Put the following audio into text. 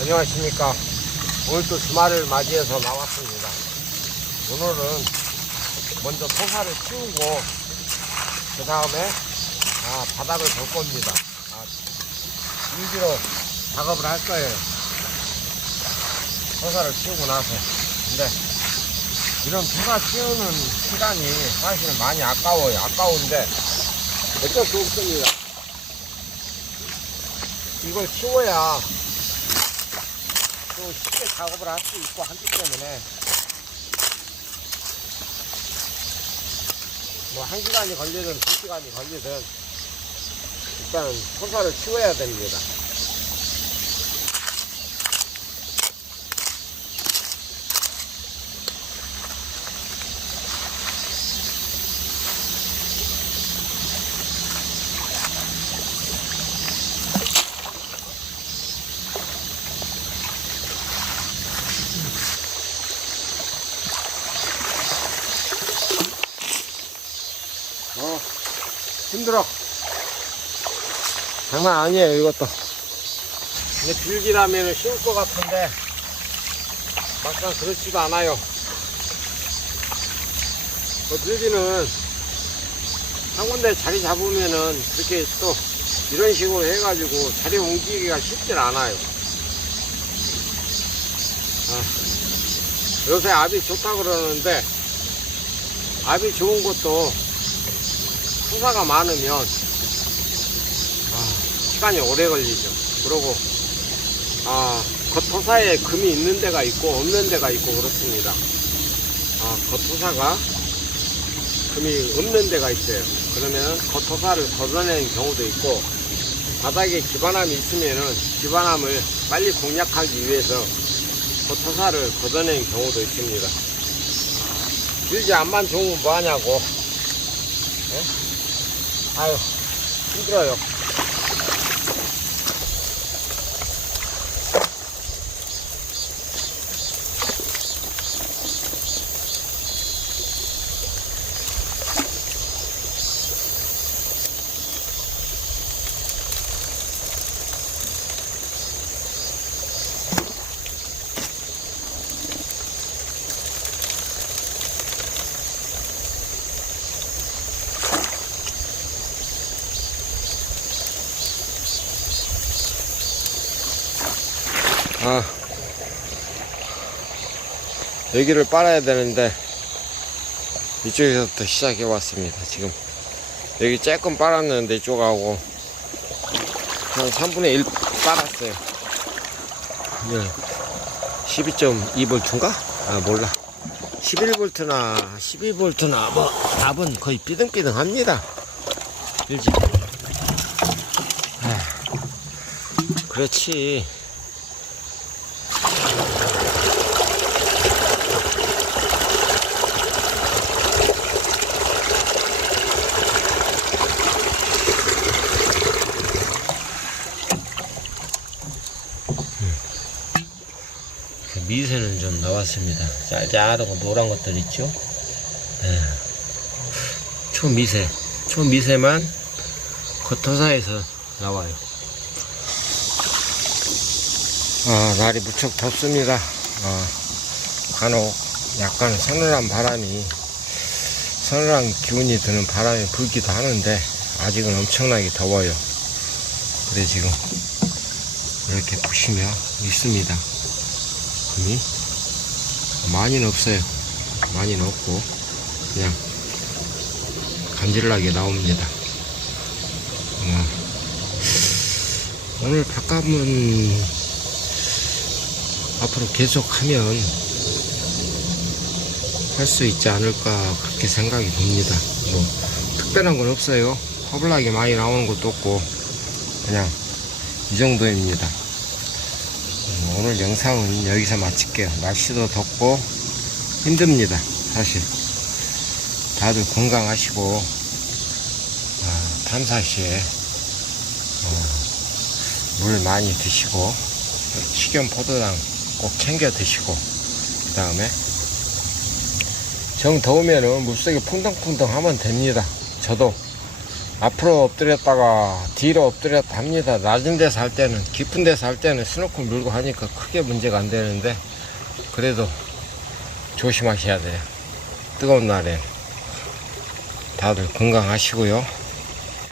안녕하십니까. 오늘 또 주말을 맞이해서 나왔습니다. 오늘은 먼저 토사를 치우고, 그 다음에, 아, 바닥을 볼 겁니다. 아, 일기로 작업을 할 거예요. 토사를 치우고 나서. 근데, 이런 토사 치우는 시간이 사실은 많이 아까워요. 아까운데, 어쩔 수 없습니다. 이걸 치워야 또 쉽게 작업을 할 수 있고 하기 때문에 뭐 한 시간이 걸리든 두 시간이 걸리든 일단 토사를 치워야 됩니다. 힘들어. 장난 아니에요, 이것도. 근데 빌기라면 쉬울 것 같은데, 막상 그렇지도 않아요. 그 빌기는 한 군데 자리 잡으면은 그렇게 또 이런 식으로 해가지고 자리 옮기기가 쉽진 않아요. 아, 요새 압이 좋다 그러는데, 압이 좋은 것도 토사가 많으면 아, 시간이 오래 걸리죠. 그리고 아, 겉토사에 금이 있는 데가 있고 없는 데가 있고 그렇습니다. 아, 겉토사가 금이 없는 데가 있어요. 그러면 겉토사를 걷어내는 경우도 있고 바닥에 기반함이 있으면은 기반함을 빨리 공략하기 위해서 겉토사를 걷어내는 경우도 있습니다. 길지 않만 좋으면 뭐하냐고. 아 유, 힘 아, 여기를 빨아야 되는데 이쪽에서부터 시작해 왔습니다. 지금 여기 조금 빨았는데 이쪽하고 한 3분의 1 빨았어요. 네. 12.2V인가? 아 몰라. 11V나 12V나 뭐 압은 거의 삐등삐등합니다. 일지. 아, 그렇지. 미세는 좀 나왔습니다. 짤짤하고 노란 것들 있죠? 예. 초미세. 초미세만 겉토사에서 나와요. 아, 날이 무척 덥습니다. 아, 간혹 약간 서늘한 바람이, 서늘한 기운이 드는 바람이 불기도 하는데, 아직은 엄청나게 더워요. 그래, 지금, 이렇게 보시면 있습니다. 금이 많이는 없어요. 많이는 없고 그냥 간질나게 나옵니다. 어, 오늘 바깥문 앞으로 계속하면 할 수 있지 않을까 그렇게 생각이 듭니다. 뭐 특별한 건 없어요. 허블나게 많이 나오는 것도 없고 그냥 이 정도입니다. 음, 오늘 영상은 여기서 마칠게요. 날씨도 덥고 힘듭니다. 사실 다들 건강하시고 아, 탐사시에 어, 물 많이 드시고 식염 포도당 꼭 챙겨 드시고 그 다음에 정 더우면은 물속에 풍덩풍덩 하면 됩니다. 저도 앞으로 엎드렸다가 뒤로 엎드렸다 합니다. 낮은 할 때는, 깊은 할 때는 스노클 물고 하니까 크게 문제가 안 되는데, 그래도 조심하셔야 돼요. 뜨거운 날엔. 다들 건강하시고요.